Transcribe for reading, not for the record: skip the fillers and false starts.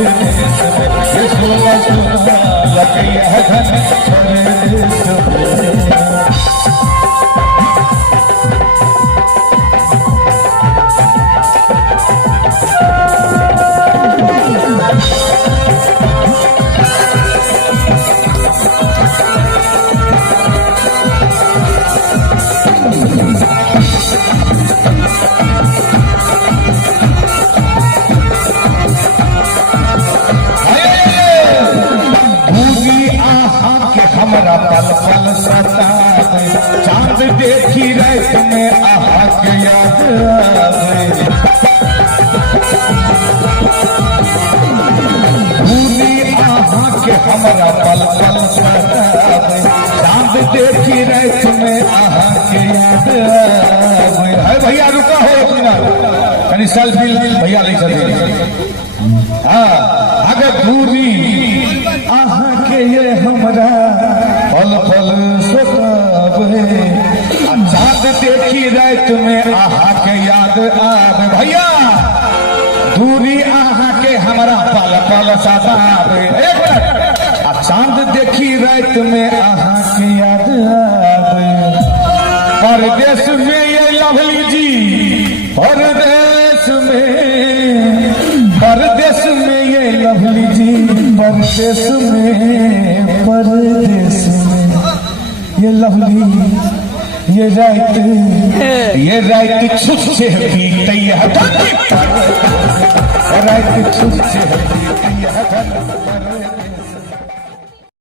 परदेश में, ये सोना सोना लगे है धन परदेश में। हमारा पल पल सतावे, चांद देखी रात में आहा के याद आवे। भूली आहा के हमारा पल पल सतावे, चांद देखी रात में आहा के याद आवे। है भैया रुका हो बिना कहीं सेल्फी भैया ले सकते। हाँ अगर दूरी आहा के ये हमारा पल पल सतावे, चांद देखी रात में आहा के याद आवे। भैया दूरी आहा के हमारा पल पल सतावे, चांद देखी रात में आहा के याद आवे। परदेश में ये लवली जी, परदेश में, परदेश में ये लवली जी, परदेश में, परदेश में ये लवली, ये रात छुप से बीते है, रात छुप से बीते है।